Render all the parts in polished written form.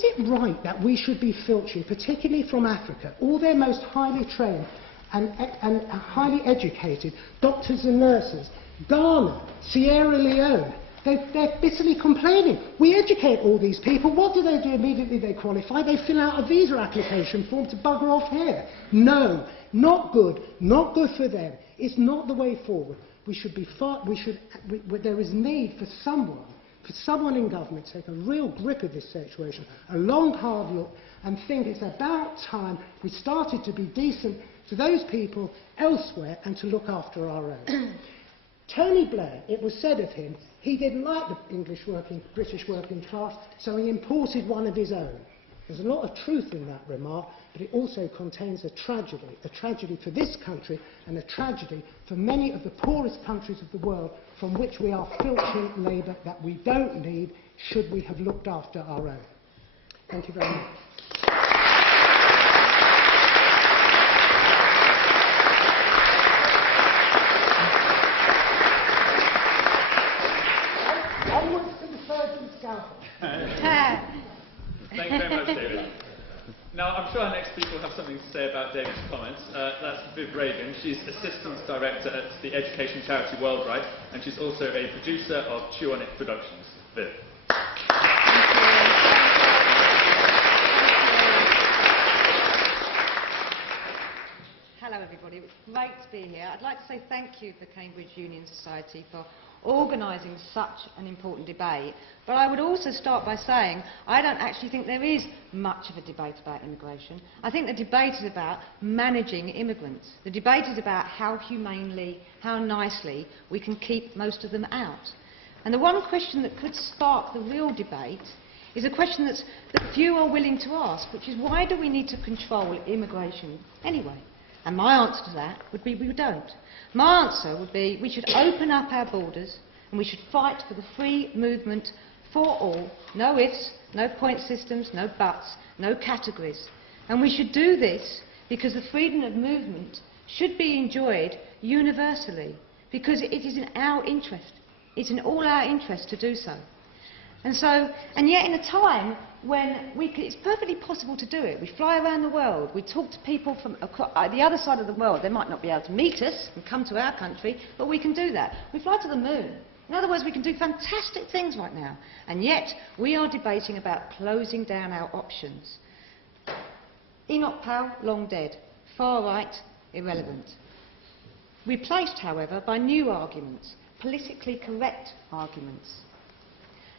is it right that we should be filtering, particularly from Africa, all their most highly trained and highly educated doctors and nurses, Ghana, Sierra Leone? They're bitterly complaining. We educate all these people. What do? Immediately they qualify. They fill out a visa application form to bugger off here. No, not good. Not good for them. It's not the way forward. We should be there is need for someone in government to take a real grip of this situation, a long, hard look, and think it's about time we started to be decent to those people elsewhere and to look after our own. Tony Blair, it was said of him, he didn't like the British working class, so he imported one of his own. There's a lot of truth in that remark, but it also contains a tragedy for this country and a tragedy for many of the poorest countries of the world from which we are filtering labour that we don't need should we have looked after our own. Thank you very much. Thank you very much, David. Now, I'm sure our next speaker will have something to say about David's comments. That's Viv Reagan. She's Assistant Director at the education charity WorldRight, and she's also a producer of Chew On It Productions. Viv. Hello, everybody. It's great to be here. I'd like to say thank you for Cambridge Union Society for organising such an important debate. But I would also start by saying I don't actually think there is much of a debate about immigration. I think the debate is about managing immigrants. The debate is about how humanely, how nicely we can keep most of them out. And the one question that could spark the real debate is a question that few are willing to ask, which is why do we need to control immigration anyway? And my answer to that would be we don't. My answer would be we should open up our borders and we should fight for the free movement for all. No ifs, no point systems, no buts, no categories. And we should do this because the freedom of movement should be enjoyed universally, because it is in our interest. It's in all our interest to do so. And yet in a time when it's perfectly possible to do it. We fly around the world, we talk to people from the other side of the world. They might not be able to meet us and come to our country, but we can do that. We fly to the moon. In other words, we can do fantastic things right now. And yet we are debating about closing down our options. Enoch Powell, long dead. Far right, irrelevant. Replaced, however, by new arguments, politically correct arguments.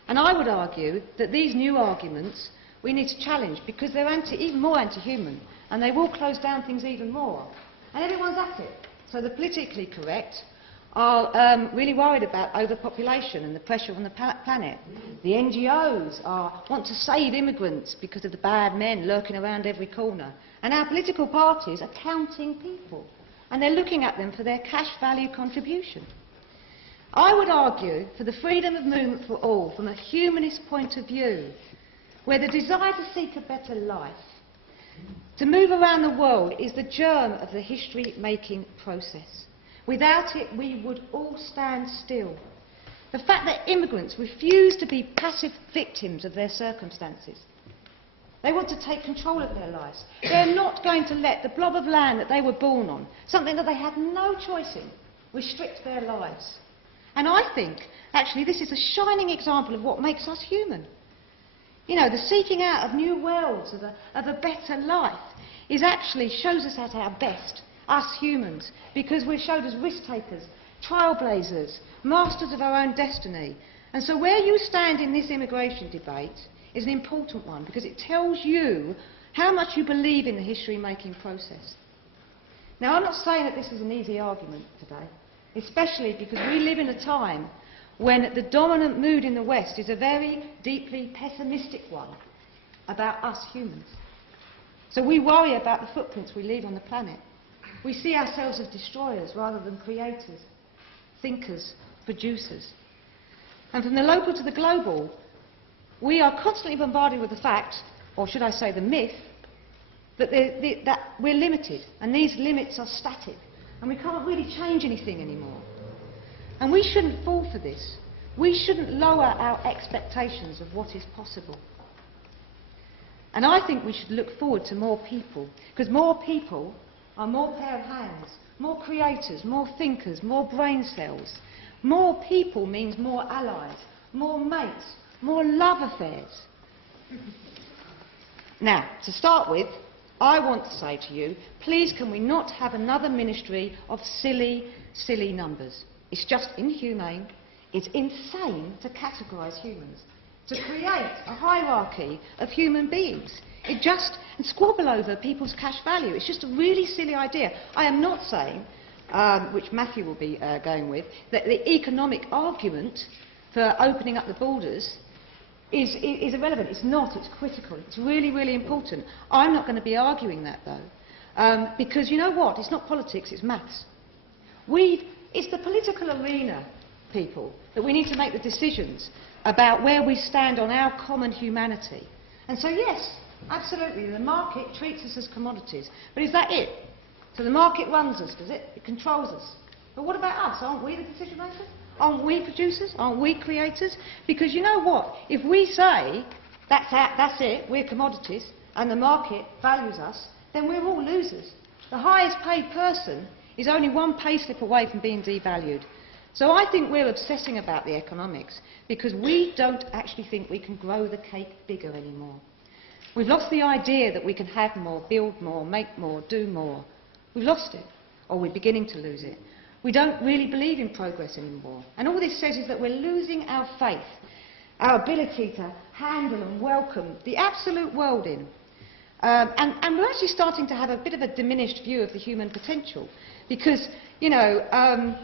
And I would argue that these new arguments we need to challenge because they're even more anti-human, and they will close down things even more. And everyone's at it. So the politically correct are really worried about overpopulation and the pressure on the planet. The NGOs want to save immigrants because of the bad men lurking around every corner. And our political parties are counting people, and they're looking at them for their cash value contribution. I would argue for the freedom of movement for all from a humanist point of view, where the desire to seek a better life, to move around the world, is the germ of the history-making process. Without it, we would all stand still. The fact that immigrants refuse to be passive victims of their circumstances. They want to take control of their lives. They're not going to let the blob of land that they were born on, something that they had no choice in, restrict their lives. And I think, actually, this is a shining example of what makes us human. You know, the seeking out of new worlds, of a better life, shows us at our best, us humans, because we're showed as risk-takers, trailblazers, masters of our own destiny. And so where you stand in this immigration debate is an important one, because it tells you how much you believe in the history-making process. Now, I'm not saying that this is an easy argument today, especially because we live in a time when the dominant mood in the West is a very deeply pessimistic one about us humans. So we worry about the footprints we leave on the planet. We see ourselves as destroyers rather than creators, thinkers, producers. And from the local to the global, we are constantly bombarded with the fact, or should I say the myth, that we're limited, and these limits are static. And we can't really change anything anymore. And we shouldn't fall for this. We shouldn't lower our expectations of what is possible. And I think we should look forward to more people, because more people are more pair of hands, more creators, more thinkers, more brain cells. More people means more allies, more mates, more love affairs. Now, to start with, I want to say to you, please can we not have another ministry of silly, silly numbers? It's just inhumane. It's insane to categorise humans, to create a hierarchy of human beings. And squabble over people's cash value. It's just a really silly idea. I am not saying, which Matthew will be going with, that the economic argument for opening up the borders is irrelevant. It's not. It's critical. It's really, really important. I'm not going to be arguing that, though, because you know what? It's not politics, it's maths. It's the political arena, people, that we need to make the decisions about where we stand on our common humanity. And so, yes, absolutely, the market treats us as commodities. But is that it? So the market runs us, does it? It controls us. But what about us? Aren't we the decision makers? Aren't we producers? Aren't we creators? Because you know what? If we say, that's it, we're commodities, and the market values us, then we're all losers. The highest paid person is only one pay slip away from being devalued. So I think we're obsessing about the economics because we don't actually think we can grow the cake bigger anymore. We've lost the idea that we can have more, build more, make more, do more. We've lost it, or we're beginning to lose it. We don't really believe in progress anymore. And all this says is that we're losing our faith, our ability to handle and welcome the absolute world in. And we're actually starting to have a bit of a diminished view of the human potential. Because, you know,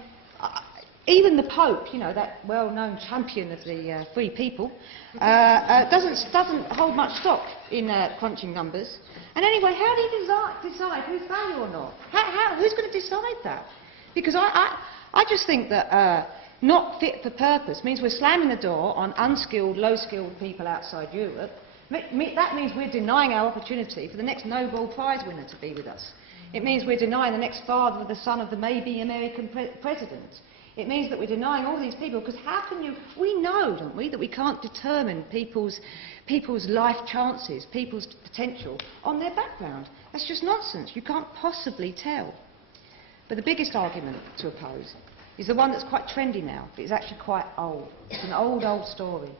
even the Pope, you know, that well-known champion of the free people, doesn't hold much stock in crunching numbers. And anyway, how do you decide who's value or not? Who's going to decide that? Because I just think that not fit for purpose means we're slamming the door on unskilled, low-skilled people outside Europe. That means we're denying our opportunity for the next Nobel Prize winner to be with us. It means we're denying the next father of the son of the maybe American president. It means that we're denying all these people, because how can you... We know, don't we, that we can't determine people's life chances, people's potential on their background. That's just nonsense. You can't possibly tell. But the biggest argument to oppose is the one that's quite trendy now, but it's actually quite old. It's an old, old story.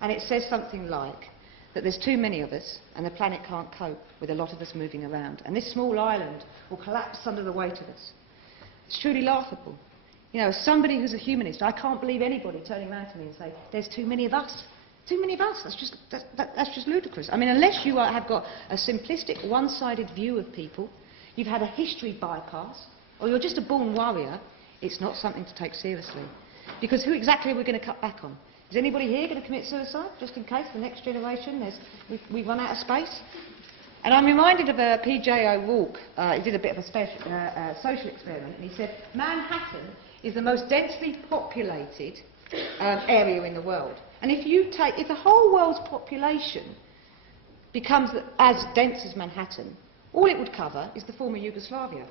And it says something like that there's too many of us and the planet can't cope with a lot of us moving around. And this small island will collapse under the weight of us. It's truly laughable. You know, as somebody who's a humanist, I can't believe anybody turning around to me and say, there's too many of us. Too many of us. That's just ludicrous. I mean, unless you have got a simplistic, one-sided view of people, you've had a history bypass, or you're just a born warrior, it's not something to take seriously. Because who exactly are we going to cut back on? Is anybody here going to commit suicide, just in case the next generation we run out of space? And I'm reminded of P.J. O'Rourke. He did a bit of a social experiment, and he said, Manhattan is the most densely populated area in the world. And if the whole world's population becomes as dense as Manhattan, all it would cover is the former Yugoslavia.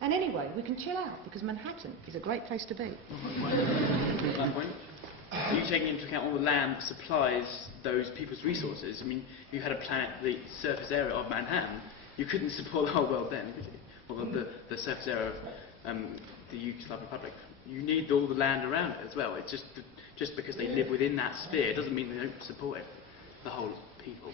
And anyway, we can chill out, because Manhattan is a great place to be. Are you taking into account all the land that supplies those people's resources? I mean, you had a planet, the surface area of Manhattan, you couldn't support the whole world then, could you? Or the surface area of the Yugoslav Republic. You need all the land around it as well. It's just because they live within that sphere doesn't mean they don't support it, the whole people.